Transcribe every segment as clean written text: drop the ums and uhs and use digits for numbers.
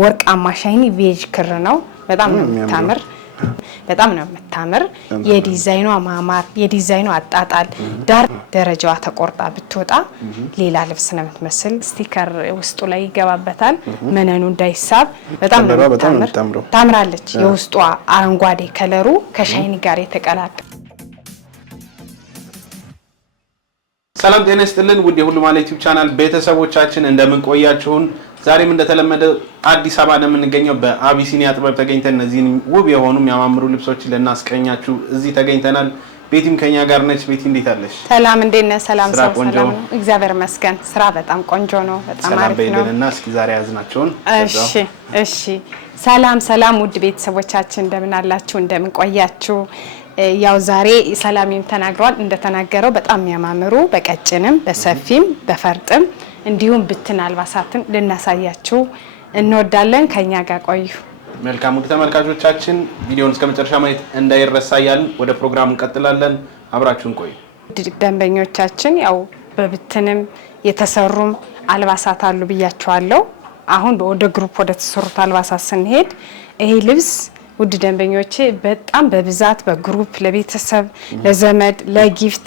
ወርቃማ ሻይኒ ቬጅ ክር ነው በጣም ነው የምታምር በጣም ነው የምታምር የዲዛይኗ ማማር የዲዛይኗ አጣጣል ዳር ደረጃዋ ተቆርጣ ብትወጣ ሌላ ልብስ ነው የምትመስል ስቲከር ውስጡ ላይ ይገባበታል መነኑ እንዳይሳብ በጣም ነው የምታምር ታምራለች የውስጧ አረንጓዴ ከለሩ ከሻይኒ ጋር የተቀላቀለ ሰላም ጤና ይስጥልን ውድ የሁሉማለ ዩቲዩብ ቻናል ቤተሰቦቻችን እንደምን ቆያችሁን ዛሬም እንደተለመደ አዲስ አበባ እንደምንገኘው በአቢሲኒያ ጥበብ ተገኝተን እነዚህን ውብ የሆኑ የሚያማምሩ ልብሶችን ለናስቀኛችሁ እዚህ ተገኝተናል ቤቲም ከኛ ጋር ነች ቤቲ እንዴት አለሽ ሰላም እንዴት ነህ ሰላም ሰላም እግዚአብሔር ይመስገን ስራ በጣም ቆንጆ ነው በጣም አሪፍ ነው ሰላም በእና እስኪ ዛሬ ያዝናቸውን እሺ ሰላም ውድ ቤተሰቦቻችን እንደምን አላችሁ እንደምን ቆያችሁ ያው ዛሬ ሰላምም ተናግሯል እንደተናገረው በጣም የሚያማምሩ በቀጭንም በሰፊም በፈርጥም እንዲሁም ብትን አልባሳትን ልናሳያችሁ እንወዳለን ከኛ ጋር ቆዩ መልካም ውድ ተመልካቾቻችን ቪዲዮውን እስከመጨረሻ ማየት እንዳይረሳያል ወደ ፕሮግራሙ እንቀጥላለን አብራችሁን ቆዩ ደንበኞቻችን ያው በብትንም የተሰሩም አልባሳት አሉ ብያችኋለሁ አሁን ወደ ግሩፕ ወደ ተሰሩት አልባሳት ስንሄድ ይሄ ልብስ ውድ ደንበኞቼ በጣም በብዛት በግሩፕ ለቤተሰብ ለዘመድ ለጊፍት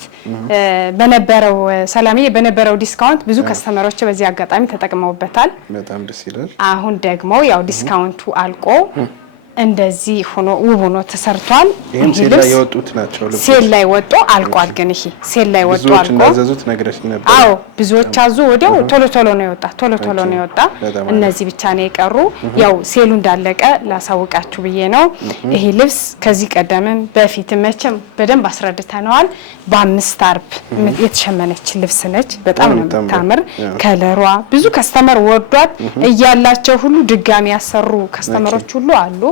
በነበረው ሰላምዬ በነበረው ዲስካውንት ብዙ ከስተመሮች በዚህ አጋጣሚ ተጠቅመውበታል በጣም ደስ ይላል አሁን ደግሞ ያው ዲስካውንቱ አልቆ እንደዚህ ሆኖ ውብ ሆኖ ተሰርቷል ይሄም ሴል ላይ የወጡት ናቸው ልብስ ሴል ላይ ወጡ አልቋል ግን ይሄ ሴል ላይ ወጡ አልቆ እንዳዘዙት ነግረሽኝ ነበር አዎ ብዙዎች አዙ ወዲያው ቶሎ ነው የወጣ እነዚህ ብቻ ነው የቀሩ ያው ሴሉ እንዳለቀ ላሳውቃችሁ ብዬ ነው ይሄ ልብስ ከዚህ ቀደምም በፊት መቼም በደንብ አስረድተናል በአምስት አርብ የተሸመነች ልብስ ነች በጣም ነው የምታምር ከለሯ ብዙ ከስተመር ወዷት እያላቸው ሁሉ ድጋሚ ያሰሩ ከስተመሮች ሁሉ አሉ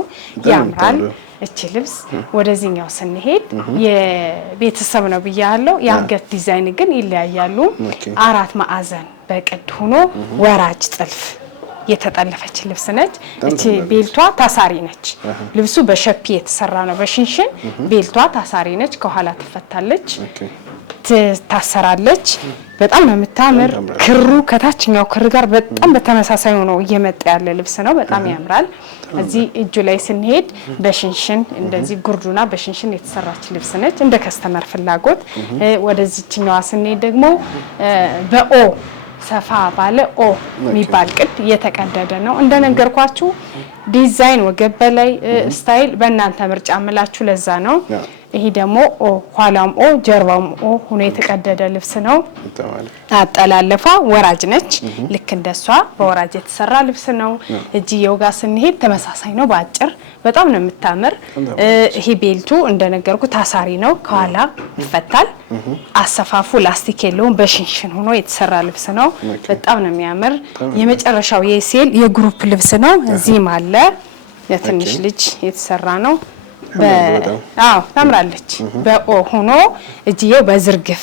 ያምራል እቺ ልብስ ወደዚህኛው ስንሄድ የቤተሰብ ነው ብያለሁ የአንገት ዲዛይን ግን ይለያያሉ አራት ማዕዘን በቅድ ሆኖ ወራጅ ጥልፍ የተጠለፈች ልብስ ነች እቺ ቤልቷ ታሳሪ ነች ልብሱ በሸፒ የተሰራ ነው በሽንሽን ቤልቷ ታሳሪ ነች ከኋላ ትፈታለች ታሰራለች በጣም ነው የምታምር ክሩ ከታችኛው ክር ጋር በጣም በተመሳሳይ ሆኖ እየመጣ ያለ ልብስ ነው በጣም ያምራል እዚህ እጁ ላይ ስንሄድ በሽንሽን እንደዚህ ጉርዱና በሽንሽን የተሰራች ልብስ ነች እንደ ከስተመር ፍላጎት ወደዚህኛዋ ስንሄድ ደግሞ በኦ ሰፋ ባለ ኦ የሚባል ቅድ የተቀደደ ነው እንደነገርኳችሁ ዲዛይን ወገብ ላይ ስታይል በእናንተ ምርጫ አምላችሁ ለዛ ነው ይሄ ደግሞ ኦ ኋላም ኦ ጀርባም ኦ ሆኖ የተቀደደ ልብስ ነው አጠላለፋ ወራጅ ነች ልክ እንደሷ በወራጅ የተሰራ ልብስ ነው እጂየው ጋር ስንሄድ ተመሳሳይ ነው ባጭር በጣም ነው የምታምር ይሄ ቤልቱ እንደነገርኩ ታሳሪ ነው ከኋላ ይፈታል አሰፋፉ ላስቲክ የለውም በሽንሽን ሆኖ የተሰራ ልብስ ነው በጣም ነው የሚያምር የመጨረሻው የሴል የግሩፕ ልብስ ነው እዚህም አለ የትንሽ ልጅ የተሰራ ነው አዎ ታምራለች በኦ ሆኖ እጂየው በዝርግፍ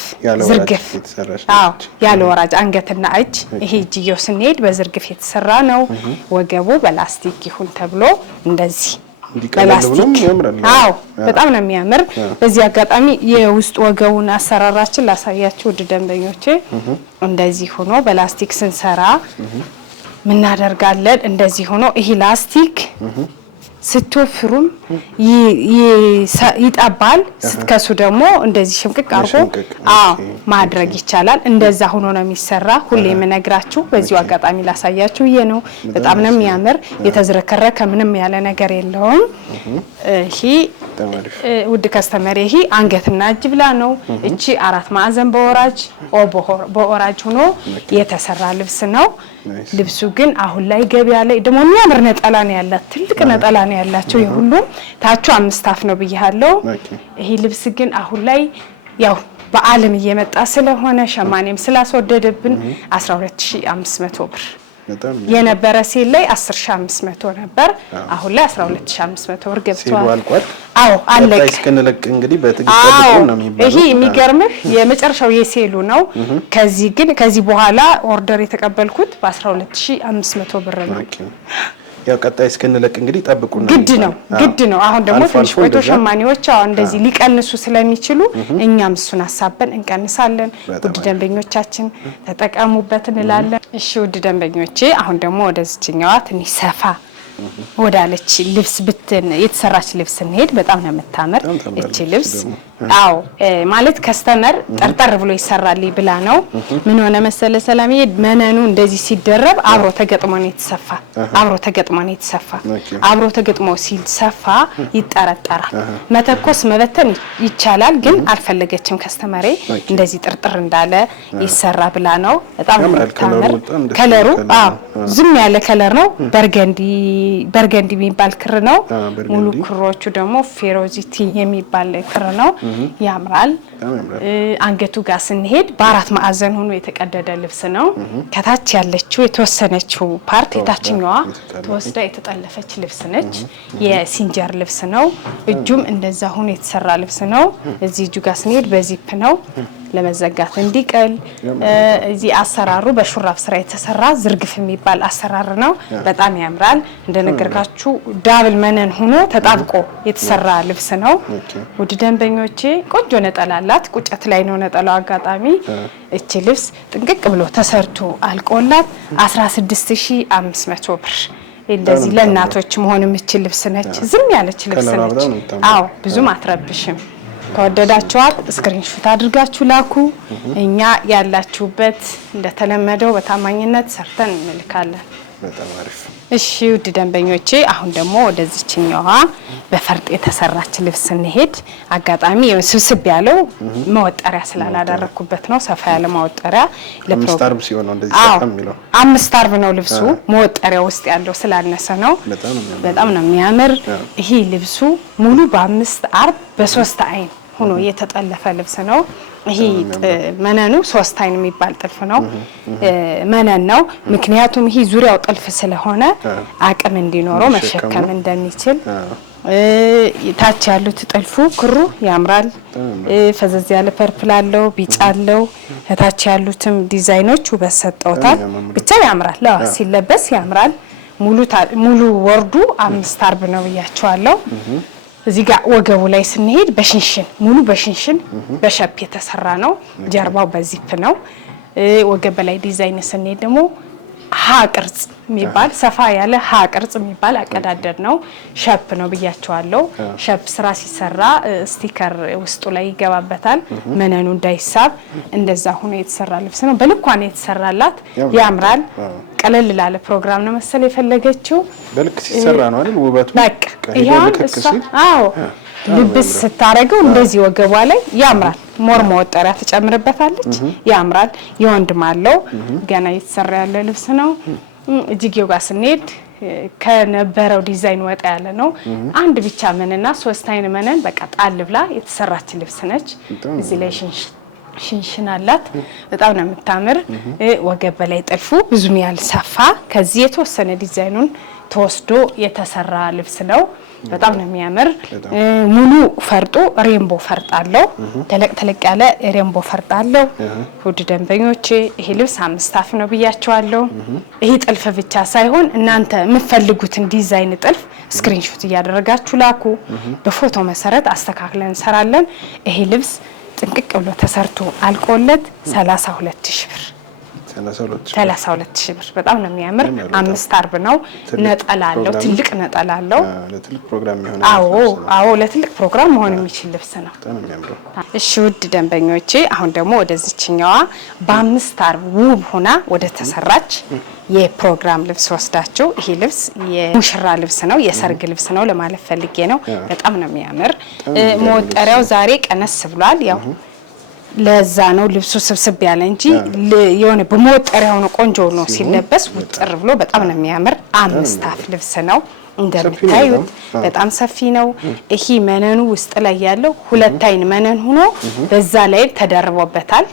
አዎ ያለ ወራጅ አንገትና እጅ ይሄ እጂየው ስንሄድ በዝርግፍ የተሰራ ነው ወገቡ በላስቲክ ይሁን ተብሎ እንደዚህ በላስቲክ አዎ በጣም ነው የሚያምር በዚህ አጋጣሚ የውስጥ ወገቡን አሰራራችን ላሳያችሁ ወደ ደንበኞቼ እንደዚህ ሆኖ በላስቲክ ስንሰራ ምን እናደርጋለን እንደዚህ ሆኖ ይሄ ላስቲክ ስትወፍሩም ይጣባል ስትከሱ ደግሞ እንደዚህ ሽምቅቅ አርጎ ማድረግ ይቻላል እንደዛ ሆኖ ነው የሚሰራ ሁሌ የምነግራችሁ በዚሁ አጋጣሚ ላሳያችሁ ይሄ ነው በጣም ነው የሚያምር የተዝረከረከ ምንም ያለ ነገር የለውም ይሄ ውድ ከስተመር ይሄ አንገትና እጅ ብላ ነው እቺ አራት ማዕዘን በወራጅ ሆኖ የተሰራ ልብስ ነው ልብሱ ግን አሁን ላይ ገበያ ላይ ደሞ የሚያምር ነጠላ ነው ያላት ትልቅ ነጠላ ነው ያላቸው የሁሉም ታቹ አምስት አፍ ነው ብያለሁ ይሄ ልብስ ግን አሁን ላይ ያው በአለም እየመጣ ስለሆነ ሸማኔም ስላስወደደብን 12500 ብር የነበረ ሴል ላይ 10500 ነበር አሁን ላይ 12500 ብር ገብቷል አዎ አለቀ እስከነለቅ እንግዲህ በትግስት ነው የሚባለው ይሄ የሚገርምህ የመጨረሻው የሴሉ ነው ከዚህ በኋላ ኦርደር የተቀበልኩት በ12500 ብር ነው ያው ቀጣይ እስከንለቅ እንግዲህ ጠብቁና ግድ ነው አሁን ደግሞ ትንሽ ቆይቶ ሸማኔዎች አሁን እንደዚህ ሊቀንሱ ስለሚችሉ እኛም እሱን ሐሳብን እንቀንሳለን ውድ ደንበኞቻችን ተጠቀሙበት እንላለን እሺ ውድ ደንበኞቼ አሁን ደግሞ ወደዚህኛዋ ትንሽ ሰፋ ወዳለች ልብስ ብትን የተሰራች ልብስ እንሄድ በጣም ነው የምታምር እቺ ልብስ አው ማለት ከስተመር ጠርጠር ብሎ ይሰራልኝ ብላ ነው ምን ሆነ መሰለ ሰላምዬ መነኑ እንደዚህ ሲደረብ አብሮ ተገጥሞ ነው የተሰፋ አብሮ ተገጥሞ ሲሰፋ ይጠረጠራል መተኮስ መበተን ይቻላል ግን አልፈለገችም ከስተመሬ እንደዚህ ጥርጥር እንዳለ ይሰራ ብላ ነው በጣም ታምር ከለሩ ዝም ያለ ከለር ነው በርገንዲ የሚባል ክር ነው ሙሉ ክሮቹ ደግሞ ፌሮዚቲ የሚባል ክር ነው ያምራል አንገቱ ጋር ስንሄድ በአራት ማዕዘን ሆኖ የተቀደደ ልብስ ነው ከታች ያለችው የተወሰነችው ፓርት የታችኛዋ ተወስዳ የተጠለፈች ልብስ ነች የሲንጀር ልብስ ነው እጁም እንደዛ ሆኖ የተሰራ ልብስ ነው እዚህ እጁ ጋር ስንሄድ በዚፕ ነው ለመዘጋት እንዲቀል እዚ አሰራሩ በሹራብ ስራ የተሰራ ዝርግፍ የሚባል አሰራር ነው በጣም ያምራል እንደነገርካችሁ ዳብል መነን ሆኖ ተጣብቆ የተሰራ ልብስ ነው ውድ ደንበኞቼ ቆንጆ ነጠላላት ቁጨት ላይ ነው ነጠላው አጋጣሚ እቺ ልብስ ጥንቅቅ ብሎ ተሰርቶ አልቆላት 16500 ብር እንደዚህ ለእናቶች መሆን የምትችል ልብስ ነች ዝም ያለች ልብስ ነች አዎ ብዙም አትረብሽም ከወደዳችኋት ስክሪንሾት አድርጋችሁ ላኩ እኛ ያላችሁበት እንደተለመደው በታማኝነት ሰርተን እንልካለን በጣም አሪፍ እሺ ውድ ደንበኞቼ አሁን ደግሞ ወደዚህኛዋ በፈርጥ የተሰራች ልብስ እንሄድ አጋጣሚ ስብስብ ያለው መወጠሪያ ስላላደረኩበት ነው ሰፋ ያለ መወጠሪያ ለፕሮግራም ሲሆን ነው እንደዚህ ሰፋም ይለው 5 አርብ ነው ልብሱ መወጠሪያ ውስጥ ያለው ስላነሰ ነው በጣም ነው የሚያምር ይሄ ልብሱ ሙሉ በ5 አርብ በ3 አይን ሆኖ የተጠለፈ ልብስ ነው ይሄ መነኑ 3 አይን የሚባል ጥልፍ ነው መነን ነው ምክንያቱም ይሄ ዙሪያው ጥልፍ ስለሆነ አቅም እንዲኖረው መሸከም እንደሚችል ታች ያሉት ጥልፉ ክሩ ያምራል ፈዘዝ ያለ ፐርፕል አለው ቢጫ አለው ታች ያሉትም ዲዛይኖች ውበት ሰጠውታል ብቻ ያምራል ሲለበስ ያምራል ሙሉ ወርዱ 5 አርብ ነው ብያቸዋለሁ እዚህ ጋር ወገቡ ላይ ስንሄድ በሽንሽን ሙሉ በሽንሽን በሸፕ የተሰራ ነው ጀርባው በዚፕ ነው ወገብ ላይ ዲዛይን ስንሄድ ደግሞ ሀ ቅርጽ የሚባል ሰፋ ያለ ሀ ቅርጽ የሚባል አቀዳደድ ነው ሸፕ ነው ብያቸዋለሁ ሸፕ ስራ ሲሰራ ስቲከር ውስጡ ላይ ይገባበታል መነኑ እንዳይሳብ እንደዛ ሆኖ የተሰራ ልብስ ነው በልኳን የተሰራላት ያምራል ቀለል ላለ ፕሮግራም ነው መሰለ የፈለገችው በልክ ሲሰራ ነው አይደል ውበቱ በቃ ይሄን አዎ ልብስ ስታረገው እንደዚህ ወገቧ ላይ ያምራል ሞር መወጠሪያ ተጨምርበታለች ያምራል የወንድም አለው ገና የተሰራ ያለ ልብስ ነው እጅጌው ጋር ስንሄድ ከነበረው ዲዛይን ወጣ ያለ ነው አንድ ብቻ መነና 3 አይን መነን በቃ ጣል ብላ የተሰራች ልብስ ነች እዚህ ላይ ሽንሽን አላት በጣም ነው የምታምር ወገብ ላይ ጥልፉ ብዙም ያልሰፋ ከዚህ የተወሰነ ዲዛይኑን ተወስዶ የተሰራ ልብስ ነው በጣም ነው የሚያምር ሙሉ ፈርጦ ሬንቦ ፈርጥ አለው ተለቅ ያለ ሬንቦ ፈርጥ አለው ውድ ደንበኞቼ ይሄ ልብስ 5 አፍ ነው ብያቸዋለሁ ይሄ ጥልፍ ብቻ ሳይሆን እናንተ የምትፈልጉትን ዲዛይን ጥልፍ ስክሪንሾት እያደረጋችሁ ላኩ በፎቶ መሰረት አስተካክለን እንሰራለን ይሄ ልብስ ጥንቅቅ ብሎ ተሰርቶ አልቆለት 32000 ብር 32000 ብር በጣም ነው የሚያምር 5 አርብ ነው ነጠላ አለው ትልቅ ነጠላ አለው ለትልቅ ፕሮግራም ይሆናል አዎ ለትልቅ ፕሮግራም መሆን የሚችል ልብስ ነው በጣም የሚያምር እሺ ውድ ደንበኞቼ አሁን ደግሞ ወደዚህኛዋ በ5 አርብ ውብ ሆና ወደ ተሰራች የፕሮግራም ልብስ ወስዳችሁ ይሄ ልብስ የሙሽራ ልብስ ነው የሰርግ ልብስ ነው ለማለት ፈልጌ ነው በጣም ነው የሚያምር መወጠሪያው ዛሬ ቀነስ ብሏል ያው ለዛ ነው ልብሱ ስብስብ ያለ እንጂ የሆነ በመወጠሪያው ነው ቆንጆ ነው ሲለበስ ውጥር ብሎ በጣም ነው የሚያምር 5 አፍ ልብስ ነው እንደምታዩት በጣም ሰፊ ነው ይሄ መነኑ ውስጥ ላይ ያለው 2 አይን መነን ሆኖ በዛ ላይ ተደርቦበታል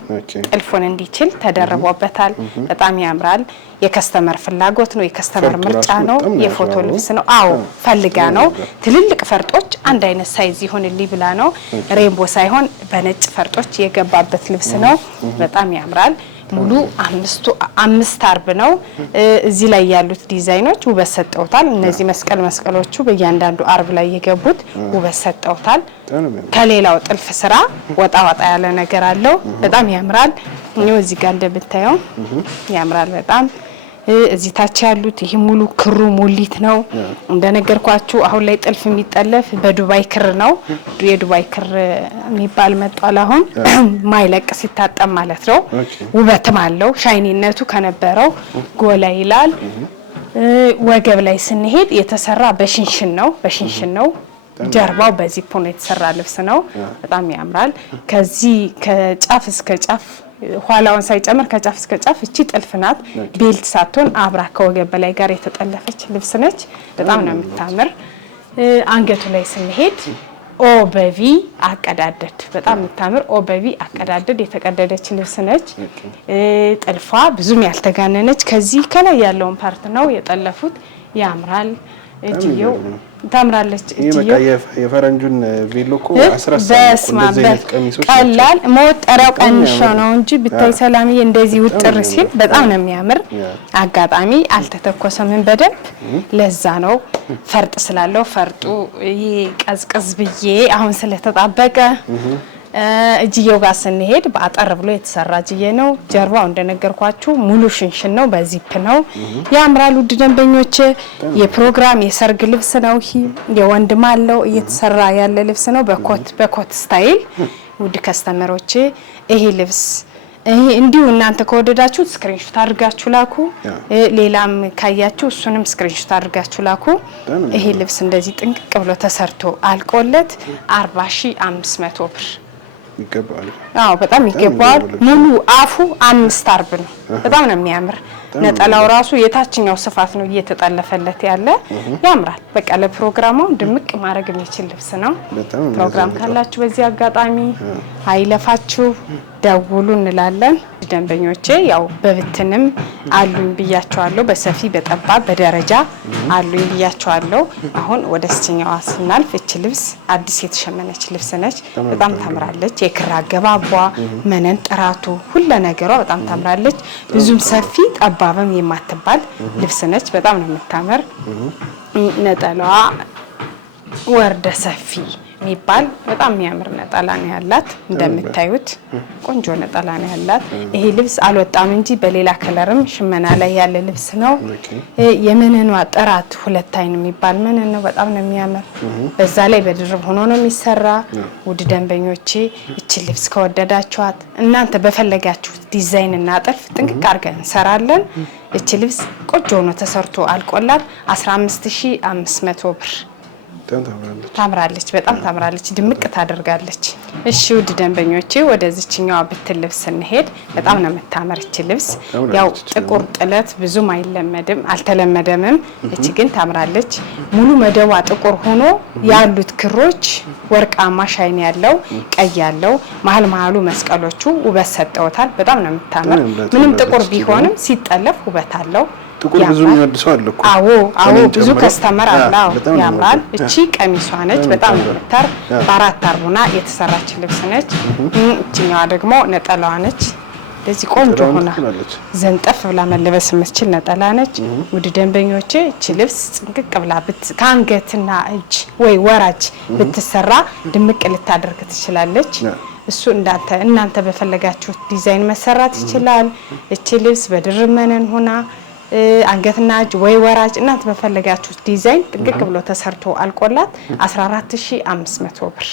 ጥልፉን እንዲችል ተደርቦበታል በጣም ያምራል የከስተመር ፍላጎት ነው የከስተመር ምርጫ ነው የፎቶ ልብስ ነው አዎ ፈልጋ ነው ትልልቅ ፈርጦች አንድ አይነት ሳይዝ ይሆንልኝ ብላ ነው ሬንቦ ሳይሆን በነጭ ፈርጦች የገባበት ልብስ ነው በጣም ያምራል ሙሉ አምስት አርብ ነው። እዚህ ላይ ያሉት ዲዛይኖች ውበት ሰጠውታል። እነዚህ መስቀሎቹ በእያንዳንዱ አርብ ላይ የገቡት ውበት ሰጠውታል። ከሌላው ጥልፍ ስራ ወጣ ያለ ነገር አለው። በጣም ያምራል። እዚህ ጋር እንደምታየው ያምራል በጣም። እዚህ ታች ያሉት ይሄ ሙሉ ክሩ ሙሊት ነው። እንደነገርኳችሁ አሁን ላይ ጥልፍ የሚጠለፍ በዱባይ ክር ነው። የዱባይ ክር የሚባል መጥቷል አሁን ማይለቅ ሲታጠም ማለት ነው። ውበትም አለው። ሻይኒነቱ ከነበረው ጎላ ይላል። ወገብ ላይ ስንሄድ የተሰራ በሽንሽን ነው። ጀርባው በዚፕ ነው የተሰራ ልብስ ነው። በጣም ያምራል። ከዚህ ከጫፍ እስከ ጫፍ ኋላውን ሳይጨምር ከጫፍ እስከ ጫፍ እቺ ጥልፍ ናት። ቤልት ሳትሆን አብራ ከወገብ በላይ ጋር የተጠለፈች ልብስ ነች። በጣም ነው የምታምር። አንገቱ ላይ ስንሄድ ኦ በቪ አቀዳደድ በጣም የምታምር ኦ በቪ አቀዳደድ የተቀደደች ልብስ ነች። ጥልፏ ብዙም ያልተጋነነች ከዚህ ከላይ ያለውን ፓርት ነው የጠለፉት። ያምራል። እጅየው ታምራለች። እጅየው የፈረንጁን ቬሎኮ 17 ቀላል መወጠሪያው ቀንሾ ነው እንጂ ብታይ ሰላምዬ እንደዚህ ውጥር ሲል በጣም ነው የሚያምር። አጋጣሚ አልተተኮሰም በደንብ ለዛ ነው ፈርጥ ስላለው ፈርጡ ይሄ ቀዝቀዝ ብዬ አሁን ስለተጣበቀ እጅየው ጋር ስንሄድ በአጠር ብሎ የተሰራ እጅዬ ነው። ጀርባው እንደነገርኳችሁ ሙሉ ሽንሽን ነው፣ በዚፕ ነው። ያምራል። ውድ ደንበኞች የፕሮግራም የሰርግ ልብስ ነው። ይሄ የወንድም አለው እየተሰራ ያለ ልብስ ነው በኮት ስታይል። ውድ ከስተመሮቼ ይሄ ልብስ እንዲሁ እናንተ ከወደዳችሁ ስክሪንሾት አድርጋችሁ ላኩ። ሌላም ካያችሁ እሱንም ስክሪንሾት አድርጋችሁ ላኩ። ይሄ ልብስ እንደዚህ ጥንቅቅ ብሎ ተሰርቶ አልቆለት 40500 ብር ይገባል። አዎ በጣም ይገባል። ሙሉ አፉ 5 አርብ ነው። በጣም ነው የሚያምር። ነጠላው ራሱ የታችኛው ስፋት ነው እየተጠለፈለት ያለ ያምራል። በቃ ለፕሮግራሙ ድምቅ ማድረግ የሚችል ልብስ ነው። ፕሮግራም ካላችሁ በዚህ አጋጣሚ አይለፋችሁ ደውሉ እንላለን። ደንበኞቼ ያው በብትንም አሉኝ ብያቸዋለሁ። በሰፊ በጠባብ በደረጃ አሉኝ ብያቸዋለሁ። አሁን ወደ እስቲኛዋ ስናልፍ እቺ ልብስ አዲስ የተሸመነች ልብስ ነች። በጣም ታምራለች። የክር አገባቧ መነን ጥራቱ ሁሉ ነገሯ በጣም ታምራለች። ብዙም ሰፊ ጠባብም የማትባል ልብስ ነች። በጣም ነው የምታምር። ነጠላዋ ወርደ ሰፊ የሚባል በጣም የሚያምር ነጠላ ነው ያላት። እንደምታዩት ቆንጆ ነጠላ ነው ያላት። ይሄ ልብስ አልወጣም እንጂ በሌላ ከለርም ሽመና ላይ ያለ ልብስ ነው። የመነኗ ጥራት ሁለት አይን የሚባል መነን ነው። በጣም ነው የሚያምር። በዛ ላይ በድርብ ሆኖ ነው የሚሰራ። ውድ ደንበኞቼ እቺ ልብስ ከወደዳችኋት እናንተ በፈለጋችሁት ዲዛይን እና ጥልፍ ጥንቅቅ አድርገን እንሰራለን። እቺ ልብስ ቆንጆ ሆኖ ተሰርቶ አልቆላት 15500 ብር ታምራለች። በጣም ታምራለች። ድምቅ ታደርጋለች። እሺ ውድ ደንበኞቼ ወደዚህኛው ብትል ልብስ እንሄድ። በጣም ነው የምታምር እቺ ልብስ። ያው ጥቁር ጥለት ብዙም አይለመድም አልተለመደምም። እቺ ግን ታምራለች። ሙሉ መደቧ ጥቁር ሆኖ ያሉት ክሮች ወርቃማ ሻይን ያለው ቀይ ያለው መሀሉ መስቀሎቹ ውበት ሰጠውታል። በጣም ነው የምታምር። ምንም ጥቁር ቢሆንም ሲጠለፍ ውበት አለው። ጥቁር ብዙ የሚወድሰው አለ እኮ። አዎ ብዙ ከስተመር አለው። ያምራል። እቺ ቀሚሷ ነች። በጣም ምርታር በአራት አርቡና የተሰራች ልብስ ነች። እቺኛዋ ደግሞ ነጠላዋ ነች። ለዚህ ቆንጆ ሆና ዘንጠፍ ብላ መለበስ የምትችል ነጠላ ነች። ውድ ደንበኞቼ እቺ ልብስ ጥንቅቅ ብላ ከአንገትና እጅ ወይ ወራጅ ብትሰራ ድምቅ ልታደርግ ትችላለች። እሱ እናንተ በፈለጋችሁት ዲዛይን መሰራት ይችላል። እቺ ልብስ በድርብ መነን ሆና አንገትና እጅ ወይ ወራጅ እናንተ በፈለጋችሁት ዲዛይን ጥንቅቅ ብሎ ተሰርቶ አልቆላት 14500 ብር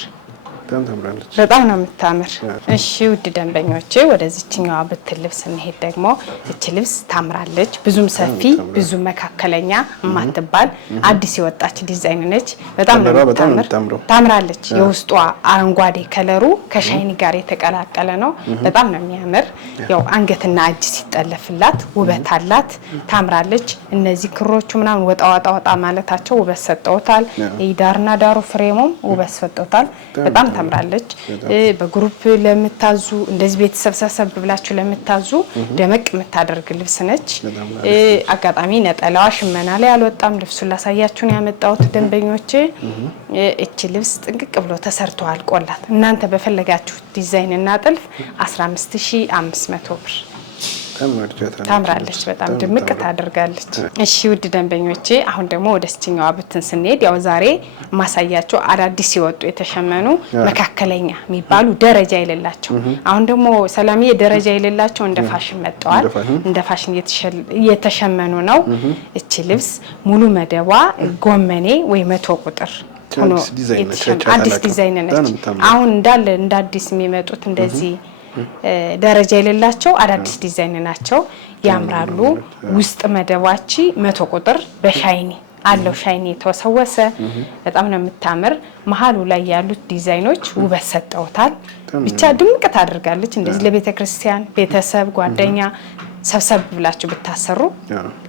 በጣም ነው የምታምር። እሺ ውድ ደንበኞቼ ወደዚህኛዋ ብትል ልብስ እንሄድ። ደግሞ እቺ ልብስ ታምራለች። ብዙም ሰፊ ብዙም መካከለኛ የማትባል አዲስ የወጣች ዲዛይን ነች። በጣም ነው የምታምር ታምራለች። የውስጧ አረንጓዴ ከለሩ ከሻይኒ ጋር የተቀላቀለ ነው። በጣም ነው የሚያምር። ያው አንገትና እጅ ሲጠለፍላት ውበት አላት። ታምራለች። እነዚህ ክሮቹ ምናምን ወጣ ማለታቸው ውበት ሰጠውታል። ዳርና ዳሩ ፍሬሙም ውበት ሰጠውታል። በጣም ታምራለች። በግሩፕ ለምታዙ እንደዚህ ቤተሰብ ሰብሰብ ብላችሁ ለምታዙ ደመቅ የምታደርግ ልብስ ነች። አጋጣሚ ነጠላዋ ሽመና ላይ አልወጣም። ልብሱን ላሳያችሁን ያመጣሁት ደንበኞቼ። እቺ ልብስ ጥንቅቅ ብሎ ተሰርቶ አልቆላት እናንተ በፈለጋችሁት ዲዛይን እና ጥልፍ 15500 ብር ታምራለች በጣም ድምቅ ታደርጋለች። እሺ ውድ ደንበኞቼ አሁን ደግሞ ወደ እስቲኛዋ ብትን ስንሄድ ያው ዛሬ ማሳያቸው አዳዲስ ሲወጡ የተሸመኑ መካከለኛ የሚባሉ ደረጃ የሌላቸው አሁን ደግሞ ሰላምዬ ደረጃ የሌላቸው እንደ ፋሽን መጥተዋል። እንደ ፋሽን እየተሸመኑ ነው። እቺ ልብስ ሙሉ መደቧ ጎመኔ ወይ 100 ቁጥር አዲስ ዲዛይን ነች። አሁን እንዳለ እንደ አዲስ የሚመጡት እንደዚህ ደረጃ የሌላቸው አዳዲስ ዲዛይን ናቸው። ያምራሉ። ውስጥ መደባቺ 100 ቁጥር በሻይኒ አለው ሻይኒ የተወሰወሰ በጣም ነው የምታምር። መሃሉ ላይ ያሉት ዲዛይኖች ውበት ሰጠውታል። ብቻ ድምቅ ታደርጋለች። እንደዚህ ለቤተክርስቲያን ቤተሰብ ጓደኛ ሰብሰብ ብላችሁ ብታሰሩ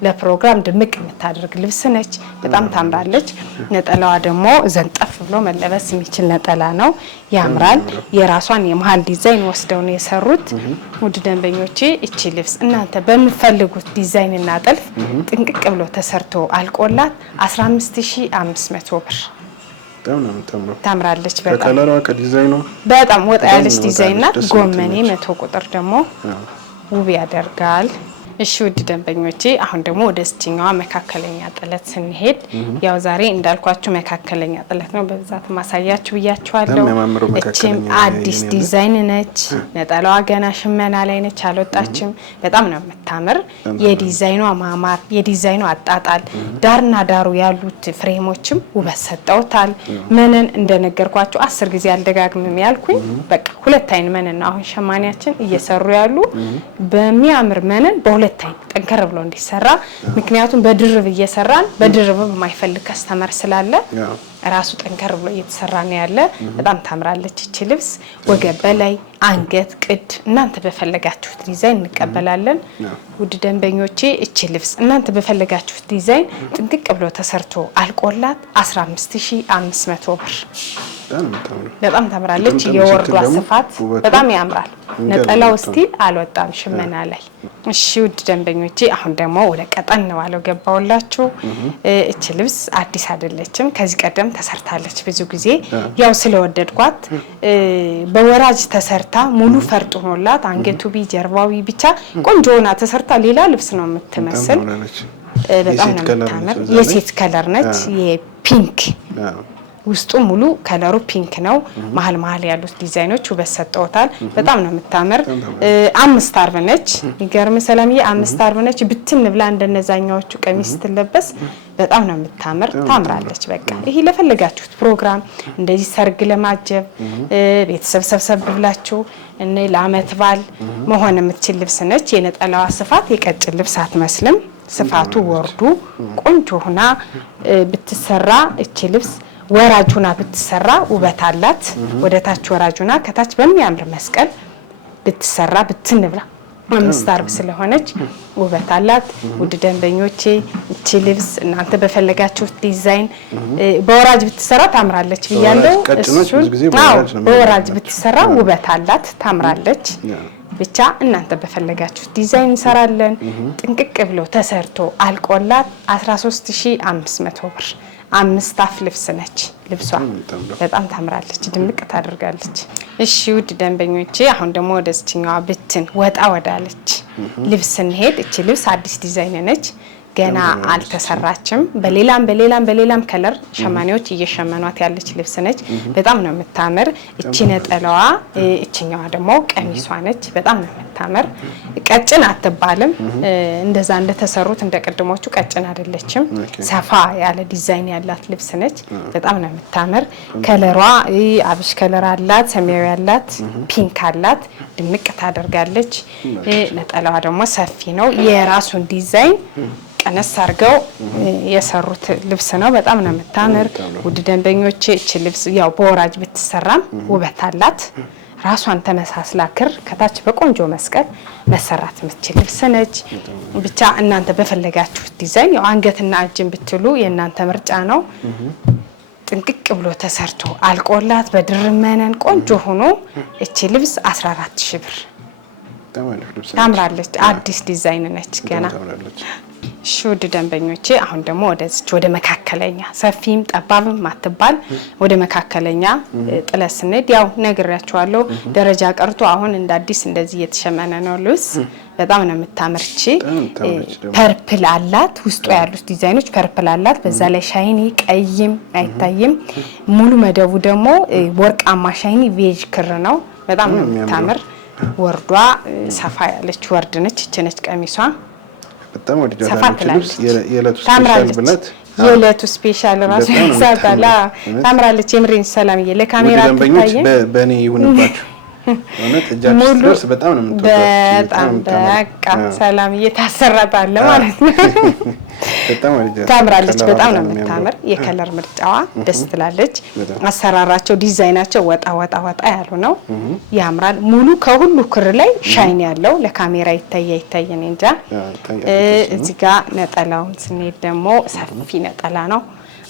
ለፕሮግራም ድምቅ የምታደርግ ልብስ ነች። በጣም ታምራለች። ነጠላዋ ደግሞ ዘንጠፍ ብሎ መለበስ የሚችል ነጠላ ነው። ያምራል። የራሷን የመሃል ዲዛይን ወስደው ነው የሰሩት። ውድ ደንበኞቼ እቺ ልብስ እናንተ በሚፈልጉት ዲዛይን እና ጥልፍ ጥንቅቅ ብሎ ተሰርቶ አልቆላት 15500 ብር ታምራለች። በጣም ወጣ ያለች ዲዛይን ናት። ጎመኔ 100 ቁጥር ደግሞ ውብ ያደርጋል። እሺ ውድ ደንበኞቼ አሁን ደግሞ ወደ እስቲኛዋ መካከለኛ ጥለት ስንሄድ ያው ዛሬ እንዳልኳችሁ መካከለኛ ጥለት ነው በብዛት ማሳያችሁ ብያችኋለሁ። እቺም አዲስ ዲዛይን ነች። ነጠላዋ ገና ሽመና ላይ ነች አልወጣችም። በጣም ነው የምታምር። የዲዛይኗ ማማር የዲዛይኗ አጣጣል ዳርና ዳሩ ያሉት ፍሬሞችም ውበት ሰጠውታል። መነን እንደነገርኳችሁ 10 ጊዜ አልደጋግምም ያልኩኝ በቃ ሁለት አይን መነን አሁን ሸማኔያችን እየሰሩ ያሉ በሚያምር መነን በሁለት አይን ጠንከር ብሎ እንዲሰራ ምክንያቱም በድርብ እየሰራን በድርብ የማይፈልግ ከስተመር ስላለ ራሱ ጠንከር ብሎ እየተሰራ ነው ያለ። በጣም ታምራለች እቺ ልብስ። ወገብ በላይ አንገት ቅድ እናንተ በፈለጋችሁት ዲዛይን እንቀበላለን። ውድ ደንበኞቼ እቺ ልብስ እናንተ በፈለጋችሁት ዲዛይን ጥንቅቅ ብሎ ተሰርቶ አልቆላት 15500 ብር በጣም ታምራለች። የወርዷ ስፋት በጣም ያምራል። ነጠላው ስቲል አልወጣም ሽመና ላይ። እሺ ውድ ደንበኞቼ አሁን ደግሞ ወደ ቀጠን ባለው ገባውላችሁ። እቺ ልብስ አዲስ አይደለችም። ከዚህ ቀደም ተሰርታለች ብዙ ጊዜ ያው ስለወደድኳት በወራጅ ተሰርታ ሙሉ ፈርጥ ሆኖላት አንገቱ ቢ ጀርባው ቢ ብቻ ቆንጆ ሆና ተሰርታ ሌላ ልብስ ነው የምትመስል። በጣም ነው የምታምር። የሴት ከለር ነች። የፒንክ ውስጡ ሙሉ ከለሩ ፒንክ ነው። መሃል መሃል ያሉት ዲዛይኖች ውበት ሰጠውታል። በጣም ነው የምታምር። 5 አርብ ነች። ይገርም ሰላምዬ 5 አርብ ነች። ብትን ብላ እንደነዛኛዎቹ ቀሚስ ትለበስ በጣም ነው የምታምር። ታምራለች። በቃ ይሄ ለፈለጋችሁት ፕሮግራም እንደዚህ ሰርግ ለማጀብ ቤተሰብ ሰብሰብ ብላችሁ እነ ለአመት በዓል መሆን የምትችል ልብስ ነች። የነጠላዋ ስፋት የቀጭን ልብስ አትመስልም። ስፋቱ ወርዱ ቆንጆ ሆና ብትሰራ እቺ ልብስ ወራጁና ብትሰራ ውበት አላት። ወደታች ወራጁና ከታች በሚያምር መስቀል ብትሰራ ብትንብላ 5 አርብ ስለሆነች ውበት አላት። ውድ ደንበኞቼ እቺ ልብስ እናንተ በፈለጋችሁት ዲዛይን በወራጅ ብትሰራ ታምራለች ብያለሁ። በወራጅ ብትሰራ ውበት አላት ታምራለች። ብቻ እናንተ በፈለጋችሁት ዲዛይን እንሰራለን። ጥንቅቅ ብሎ ተሰርቶ አልቆላት 13500 ብር 5 አፍ ልብስ ነች። ልብሷ በጣም ታምራለች። ድምቅ ታደርጋለች። እሺ ውድ ደንበኞቼ አሁን ደግሞ ወደ እስቲኛዋ ብትን ወጣ ወዳለች ልብስ እንሄድ። እቺ ልብስ አዲስ ዲዛይን ነች። ገና አልተሰራችም። በሌላም ከለር ሸማኔዎች እየሸመኗት ያለች ልብስ ነች። በጣም ነው የምታምር። እቺ ነጠላዋ እቺኛዋ ደግሞ ቀሚሷ ነች። በጣም ነው የምታምር። ቀጭን አትባልም። እንደዛ እንደተሰሩት እንደቀድሞቹ ቀጭን አይደለችም። ሰፋ ያለ ዲዛይን ያላት ልብስ ነች። በጣም ነው የምታምር። ከለሯ አብሽ ከለር አላት፣ ሰማያዊ አላት፣ ፒንክ አላት። ድምቅ ታደርጋለች። ነጠላዋ ደግሞ ሰፊ ነው። የራሱን ዲዛይን ቀነስ አርገው የሰሩት ልብስ ነው። በጣም ነው የምታምር። ውድ ደንበኞቼ እቺ ልብስ ያው በወራጅ ብትሰራም ውበት አላት። ራሷን ተመሳስላ ክር ከታች በቆንጆ መስቀል መሰራት የምትችል ልብስ ነች። ብቻ እናንተ በፈለጋችሁት ዲዛይን ያው አንገትና እጅን ብትሉ የእናንተ ምርጫ ነው። ጥንቅቅ ብሎ ተሰርቶ አልቆላት በድርብ መነን ቆንጆ ሆኖ እቺ ልብስ 14000 ብር ታምራለች። አዲስ ዲዛይን ነች ገና ሹድ ደንበኞቼ አሁን ደግሞ ወደ መካከለኛ ሰፊም ጠባብም ማትባል ወደ መካከለኛ ጥለት ስንሄድ ያው ነግሬያችኋለሁ ደረጃ ቀርቶ አሁን እንደ አዲስ እንደዚህ እየተሸመነ ነው ልብስ በጣም ነው የምታምርቺ ፐርፕል አላት ውስጡ ያሉት ዲዛይኖች ፐርፕል አላት በዛ ላይ ሻይኒ ቀይም አይታይም ሙሉ መደቡ ደግሞ ወርቃማ ሻይኒ ቬጅ ክር ነው በጣም ነው የምታምር ወርዷ ሰፋ ያለች ወርድ ነች እቺ ነች ቀሚሷ በጣም ወድጃለሁ የለቱ ስፔሻል ራሱ ያሳታላ ታምራለች የምሬን ሰላምዬ ለካሜራ ደንበኞች በእኔ ይሁንባችሁ ማለት እጃችሁ ድረስ በጣም ነው የምትወደው በጣም በቃ ሰላምዬ ታሰራታለ ማለት ነው በጣም ወድጃለሁ ታምራለች በጣም ነው የምታምር የከለር ምርጫዋ ደስ ትላለች አሰራራቸው ዲዛይናቸው ወጣ ያሉ ነው ያምራል ሙሉ ከሁሉ ክር ላይ ሻይን ያለው ለካሜራ ይታየኝ እንጃ እዚህ ጋር ነጠላውን ስንሄድ ደግሞ ሰፊ ነጠላ ነው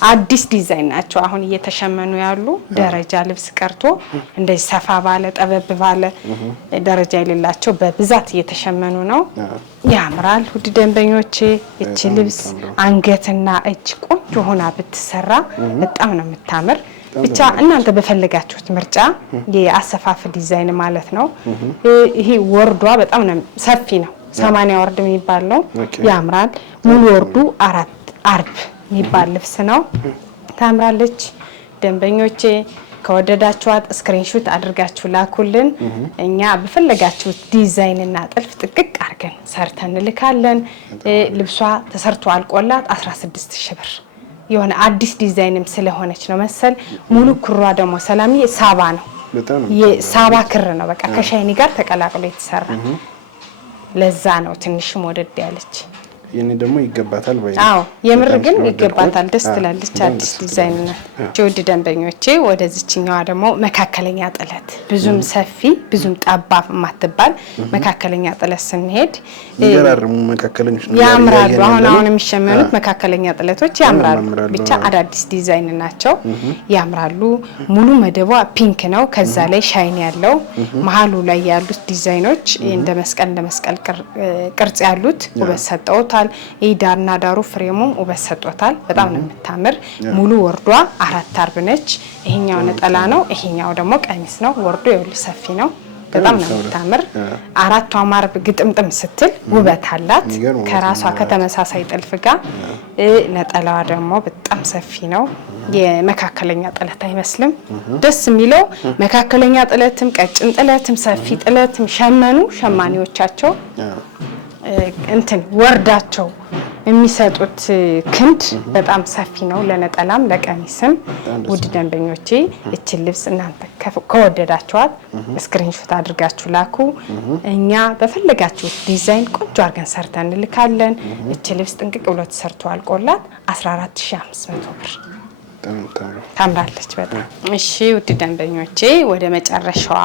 አዲስ ዲዛይን ናቸው አሁን እየተሸመኑ ያሉ ደረጃ ልብስ ቀርቶ እንደዚህ ሰፋ ባለ ጠበብ ባለ ደረጃ የሌላቸው በብዛት እየተሸመኑ ነው ያምራል ውድ ደንበኞቼ እቺ ልብስ አንገትና እጅ ቆንጆ ሆና ብትሰራ በጣም ነው የምታምር ብቻ እናንተ በፈለጋችሁት ምርጫ የአሰፋፍ ዲዛይን ማለት ነው ይሄ ወርዷ በጣም ነው ሰፊ ነው 80 ወርድ የሚባል ነው ያምራል ሙሉ ወርዱ 4 አርብ የሚባል ልብስ ነው ታምራለች ደንበኞቼ ከወደዳችኋት ስክሪንሾት አድርጋችሁ ላኩልን እኛ በፈለጋችሁት ዲዛይን እና ጥልፍ ጥቅቅ አድርገን ሰርተን ልካለን ልብሷ ተሰርቶ አልቆላት 16000 ብር የሆነ አዲስ ዲዛይንም ስለሆነች ነው መሰል ሙሉ ክሯ ደግሞ ሰላምዬ ሳባ ነው የሳባ ክር ነው በቃ ከሻይኒ ጋር ተቀላቅሎ የተሰራ ለዛ ነው ትንሽ ወደድ ያለች የኔ ደግሞ ይገባታል ወይ አዎ የምር ግን ይገባታል ደስ ትላለች አዲስ ዲዛይን ነው ጆዲ ደንበኞቼ ወደዚህኛዋ ደግሞ መካከለኛ ጥለት ብዙም ሰፊ ብዙም ጠባብ ማትባል መካከለኛ ጥለት ስንሄድ ይገራርሙ መካከለኞች ነው ያምራሉ አሁን የሚሸመኑት መካከለኛ ጥለቶች ያምራሉ ብቻ አዳዲስ ዲዛይን ናቸው ያምራሉ ሙሉ መደቧ ፒንክ ነው ከዛ ላይ ሻይን ያለው መሃሉ ላይ ያሉት ዲዛይኖች እንደ መስቀል ቅርጽ ያሉት ውበት ሰጠውታል ኢዳርና ዳሩ ፍሬሙ ውበት ሰጥቷል በጣም ነው የምታምር ሙሉ ወርዷ 4 አርብ ነች ይሄኛው ነጠላ ነው ይሄኛው ደግሞ ቀሚስ ነው ወርዱ ይኸውልህ ሰፊ ነው በጣም ነው የምታምር አራቷ ማርብ ግጥምጥም ስትል ውበት አላት ከራሷ ከተመሳሳይ ጥልፍ ጋር ነጠላዋ ደግሞ በጣም ሰፊ ነው የመካከለኛ ጥለት አይመስልም ደስ የሚለው መካከለኛ ጥለትም ቀጭን ጥለትም ሰፊ ጥለትም ሸማኔዎቻቸው እንትን ወርዳቸው የሚሰጡት ክንድ በጣም ሰፊ ነው ለነጠላም ለቀሚስም ውድ ደንበኞቼ እቺ ልብስ እናንተ ከወደዳችኋት ስክሪንሾት አድርጋችሁ ላኩ እኛ በፈለጋችሁት ዲዛይን ቆንጆ አድርገን ሰርተን ልካለን እቺ ልብስ ጥንቅቅ ብሎ ተሰርቶ አልቆላት 14500 ብር ታምራለች በጣም እሺ ውድ ደንበኞቼ ወደ መጨረሻዋ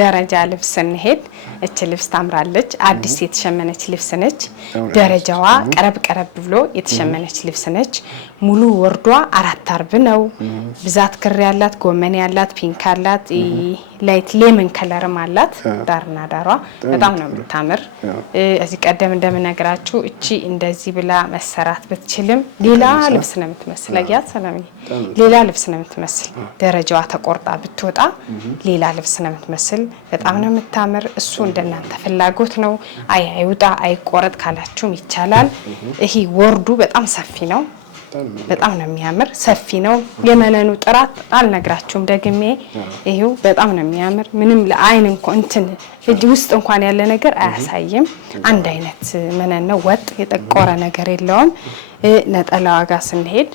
ደረጃ ልብስ እንሄድ እቺ ልብስ ታምራለች አዲስ የተሸመነች ልብስ ነች ደረጃዋ ቀረብ ብሎ የተሸመነች ልብስ ነች ሙሉ ወርዷ 4 አርብ ነው ብዛት ክር ያላት ጎመን ያላት ፒንክ ያላት ላይት ሌመን ከለርም አላት ዳርና ዳሯ በጣም ነው የምታምር እዚህ ቀደም እንደምነግራችሁ እቺ እንደዚህ ብላ መሰራት ብትችልም ሌላ ልብስ ነው የምትመስል ያት ሰላም ሌላ ልብስ ነው የምትመስል ደረጃዋ ተቆርጣ ብትወጣ ሌላ ልብስ ነው የምትመስል በጣም ነው የምታምር እሱ እንደናንተ ፍላጎት ነው አይውጣ አይቆረጥ ካላችሁም ይቻላል ይሄ ወርዱ በጣም ሰፊ ነው በጣም ነው የሚያምር ሰፊ ነው የመነኑ ጥራት አልነግራችሁም ደግሜ ይሄው በጣም ነው የሚያምር ምንም ለአይን እንትን እጅ ውስጥ እንኳን ያለ ነገር አያሳይም አንድ አይነት መነን ነው ወጥ የጠቆረ ነገር የለውም ነጠላዋ ጋር ስንሄድ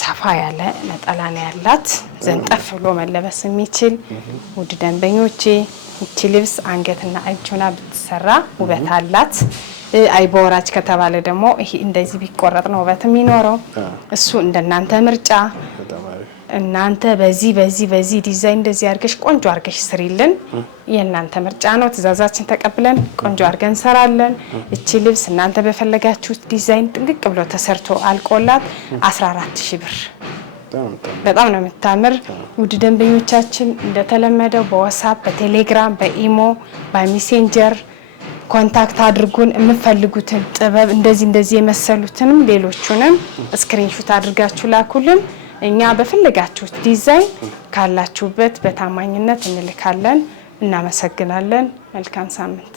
ሰፋ ያለ ነጠላ ነው ያላት ዘንጠፍ ብሎ መለበስ የሚችል ውድ ደንበኞቼ እቺ ልብስ አንገትና እጅና ብትሰራ ውበት አላት አይቦራች ከተባለ ደግሞ ይሄ እንደዚህ ቢቆረጥ ነው ውበት የሚኖረው እሱ እንደናንተ ምርጫ እናንተ በዚህ ዲዛይን እንደዚህ አርገሽ ቆንጆ አርገሽ ስሪልን የእናንተ ምርጫ ነው ትዛዛችን ተቀብለን ቆንጆ አርገን ሰራለን እቺ ልብስ እናንተ በፈለጋችሁት ዲዛይን ጥንቅቅ ብሎ ተሰርቶ አልቆላት 14000 ብር በጣም ነው የምታምር ውድ ደንበኞቻችን እንደተለመደው በዋትስአፕ በቴሌግራም በኢሞ በሜሴንጀር ኮንታክት አድርጉን የምትፈልጉትን ጥበብ እንደዚህ የመሰሉትንም ሌሎቹንም ስክሪንሾት አድርጋችሁ ላኩልን እኛ በፈለጋችሁት ዲዛይን ካላችሁበት በታማኝነት እንልካለን እናመሰግናለን መልካም ሳምንት